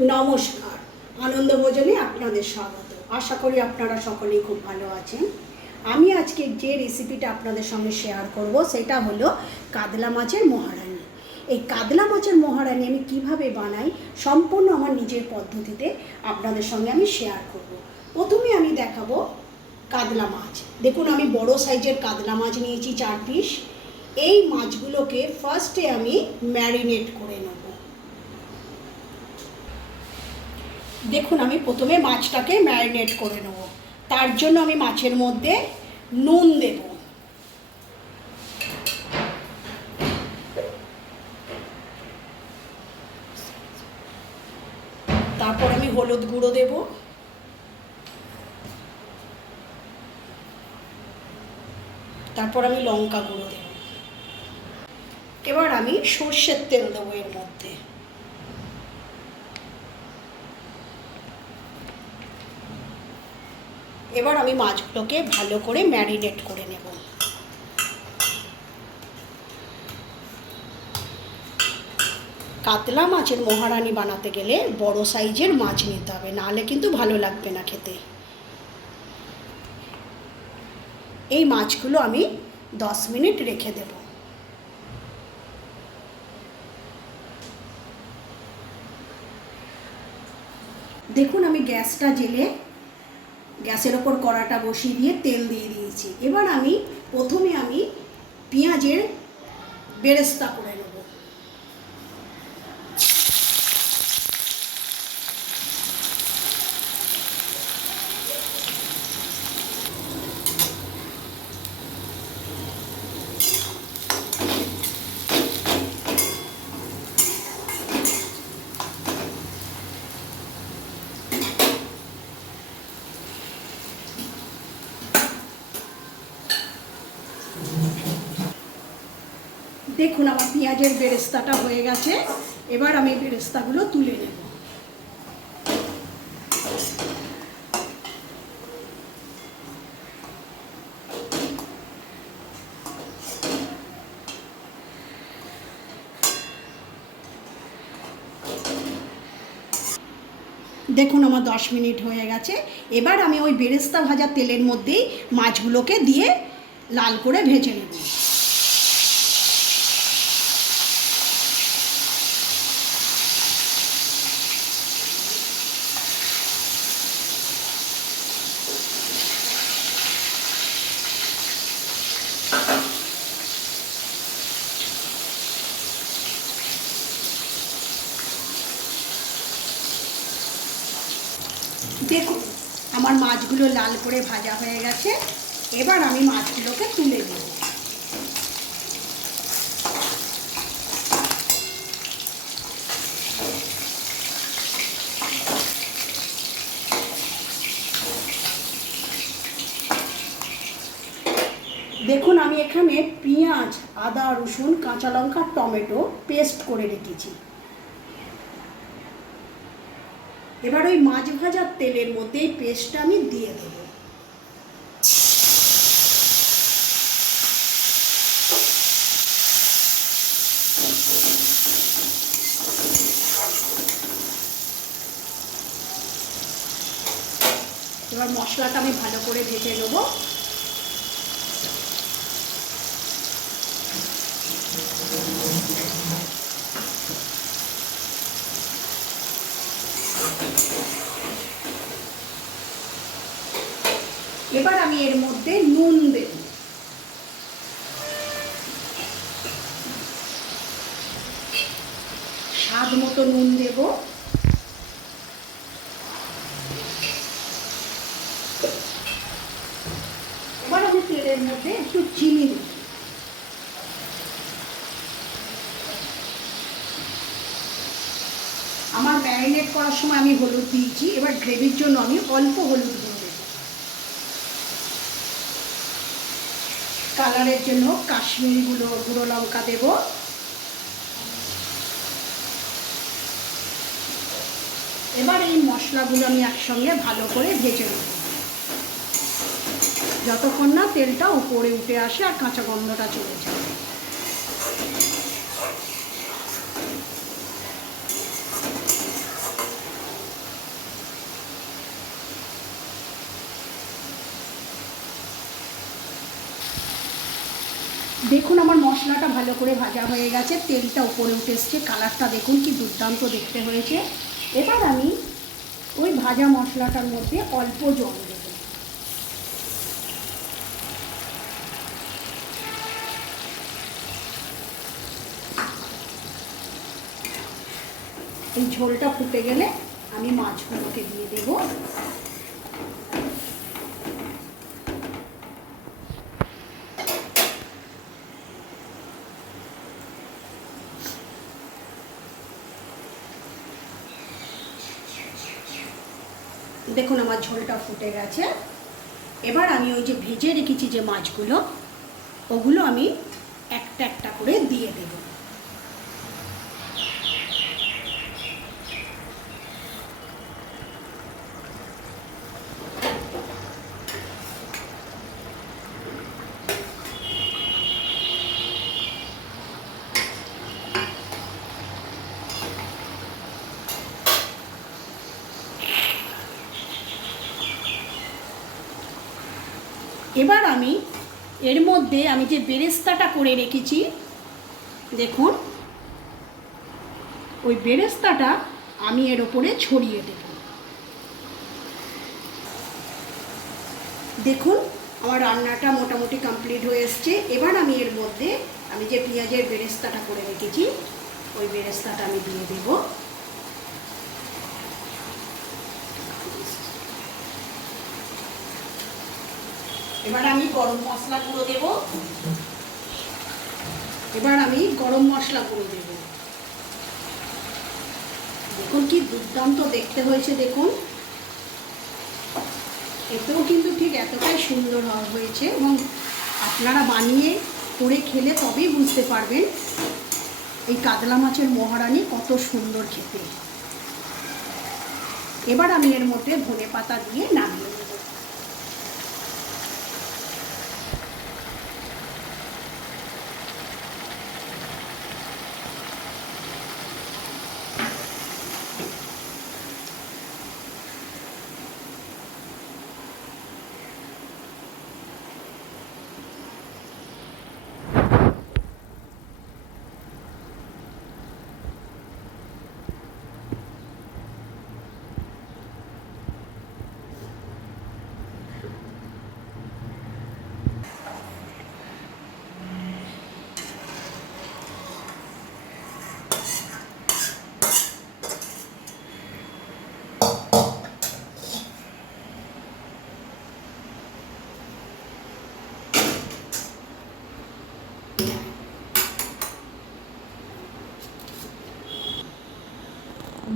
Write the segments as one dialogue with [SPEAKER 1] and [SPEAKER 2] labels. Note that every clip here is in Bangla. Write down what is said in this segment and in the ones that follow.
[SPEAKER 1] নমস্কার। আনন্দ ভোজনে আপনাদের স্বাগত। আশা করি আপনারা সকলেই খুব ভালো আছেন। আমি আজকে যে রেসিপিটা আপনাদের সঙ্গে শেয়ার করব, সেটা হলো কাতলা মাছের মহারানি। এই কাতলা মাছের মহারানি আমি কীভাবে বানাই, সম্পূর্ণ আমার নিজের পদ্ধতিতে আপনাদের সঙ্গে আমি শেয়ার করব। প্রথমে আমি দেখাবো কাতলা মাছ। দেখুন, আমি বড় সাইজের কাতলা মাছ নিয়েছি চার পিস এই মাছগুলোকে ফার্স্টে আমি ম্যারিনেট করে নেব। দেখুন, আমি প্রথমে মাছটাকে ম্যারিনেট করে নেব। তার জন্য আমি মাছের মধ্যে নুন দেব। তারপর আমি হলুদ গুঁড়ো দেব। তারপর আমি লঙ্কা গুঁড়ো দেব। এবার আমি সর্ষের তেল দেবো এর মধ্যে। এবার আমি মাছগুলোকে ভালো করে ম্যারিনেট করে নেব। কাতলা মাছের মহারানি বানাতে গেলে বড় সাইজের মাছ নিতে হবে, নাহলে কিন্তু ভালো লাগবে না খেতে। এই মাছগুলো আমি দশ মিনিট রেখে দেব। দেখুন আমি গ্যাসটা জেলে গ্যাসের ওপর কড়াটা বসিয়ে দিয়ে তেল দিয়ে দিয়েছি। এবার আমি প্রথমে আমি পেঁয়াজের বেরেস্তা করে নেব দেখুন, আমার পেঁয়াজের বেরেস্তাটা হয়ে গেছে। এবার আমি বেরেস্তাগুলো তুলে নেব। দেখুন, আমার দশ মিনিট হয়ে গেছে। এবার আমি ওই বেরেস্তা ভাজা তেলের মধ্যেই মাছগুলোকে দিয়ে লাল করে ভেজে নেব। দেখুন, আমার মাছগুলো লাল করে ভাজা হয়ে গেছে। এবার আমি মাছগুলোকে তুলে নেব। দেখুন, আমি এখানে পেঁয়াজ, আদা, রসুন, কাঁচা লঙ্কা, টমেটো পেস্ট করে রেখেছি। এবার ওই মাছ ভাজার তেলের মধ্যে এই পেস্টটা আমি দিয়ে দেব। এবার মশলাটা আমি ভালো করে ভেজে নেব। এবার আমি এর মধ্যে নুন দেব। স্বাদ মতো নুন দেব। এবার আমি তেলের মধ্যে একটু চিনি দেব। আমার ম্যারিনেট করার সময় আমি হলুদ দিয়েছি, এবার গ্রেভির জন্য আমি অল্প হলুদ গুঁড়ো দেব কালারের জন্য কাশ্মীরি গুঁড়ো গুঁড়ো লঙ্কা দেব। এবার এই মশলাগুলো আমি একসঙ্গে ভালো করে ভেজে নেব। যতক্ষণ না তেলটা উপরে উঠে আসে আর কাঁচা গন্ধটা চলে যায়। দেখুন আমার মশলাটা ভালো করে ভাজা হয়ে গেছে, তেলটা উপরে উঠে এসছে, কালারটা দেখুন কি দুর্দান্ত দেখতে হয়েছে। এবার আমি ওই ভাজা মশলাটার মধ্যে অল্প জল দেব। এই ঝোলটা ফুটে গেলে আমি মাছগুলোকে দিয়ে দেবো। দেখুন আমার ঝোলটা ফুটে গেছে। এবার আমি ওই যে ভেজে রেখেছি যে মাছগুলো, ওগুলো আমি একটা একটা করে দিয়ে দেব এবার আমি এর মধ্যে আমি যে বেরেস্তাটা করে রেখেছি, দেখুন, ওই বেরেস্তাটা আমি এর ওপরে ছড়িয়ে দেব। দেখুন, আমার রান্নাটা মোটামুটি কমপ্লিট হয়ে এসছে। এবার আমি এর মধ্যে আমি যে পেঁয়াজের বেরেস্তাটা করে রেখেছি, ওই বেরেস্তাটা আমি দিয়ে দেবো। এবার আমি গরম মশলা গুঁড়ো দেব। এবার আমি গরম মশলা গুঁড়ো দেব। দেখুন কি দুর্দান্ত দেখতে হয়েছে, দেখুন। এতেও কিন্তু ঠিক এতটাই সুন্দর হয়েছে এবং আপনারা বানিয়ে করে খেলে তবেই বুঝতে পারবেন এই কাতলা মাছের মহারানি কত সুন্দর খেতে। এবার আমি এর মধ্যে ধনে পাতা দিয়ে নামিয়ে দেবো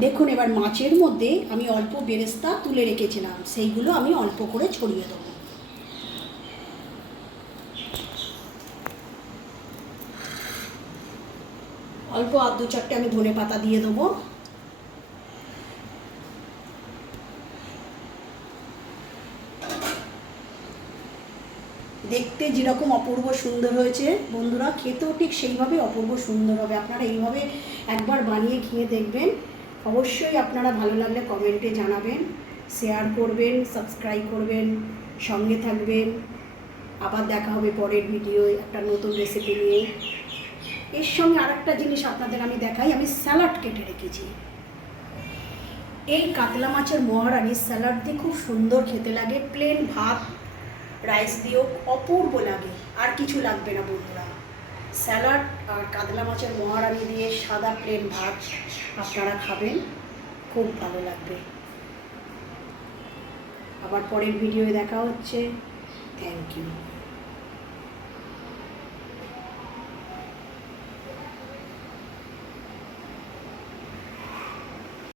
[SPEAKER 1] দেখুন, এবার মাছের মধ্যে আমি অল্প বেরেস্তা তুলে রেখেছিলাম। সেইগুলো আমি অল্প করে ছড়িয়ে দেবো। অল্প আর দু চারটে আমি ধনে পাতা দিয়ে দেবো। দেখতে যেরকম অপূর্ব সুন্দর হয়েছে, বন্ধুরা, খেতেও ঠিক সেইভাবে অপূর্ব সুন্দর হবে। আপনারা এইভাবে একবার বানিয়ে খেয়ে দেখবেন। অবশ্যই আপনারা ভালো লাগলে কমেন্টে জানাবেন শেয়ার করবেন সাবস্ক্রাইব করবেন, সঙ্গে থাকবেন। আবার দেখা হবে পরের ভিডিও একটা নতুন রেসিপি নিয়ে। এর সঙ্গে আরেকটা জিনিস আপনাদের আমি দেখাই, আমি স্যালাড কেটে রেখেছি। এই কাতলা মাছের মহারানি স্যালাড দিয়ে খুব সুন্দর খেতে লাগে প্লেন ভাত রাইস দিয়েও অপূর্ব লাগে, আর কিছু লাগবে না বন্ধুরা। স্যালাড আর কাতলা মাছের মহারানি দিয়ে সাদা প্লেন ভাত আপনারা খাবেন। খুব ভালো লাগবে। আবার পরের ভিডিওয়ে দেখা হচ্ছে। Thank you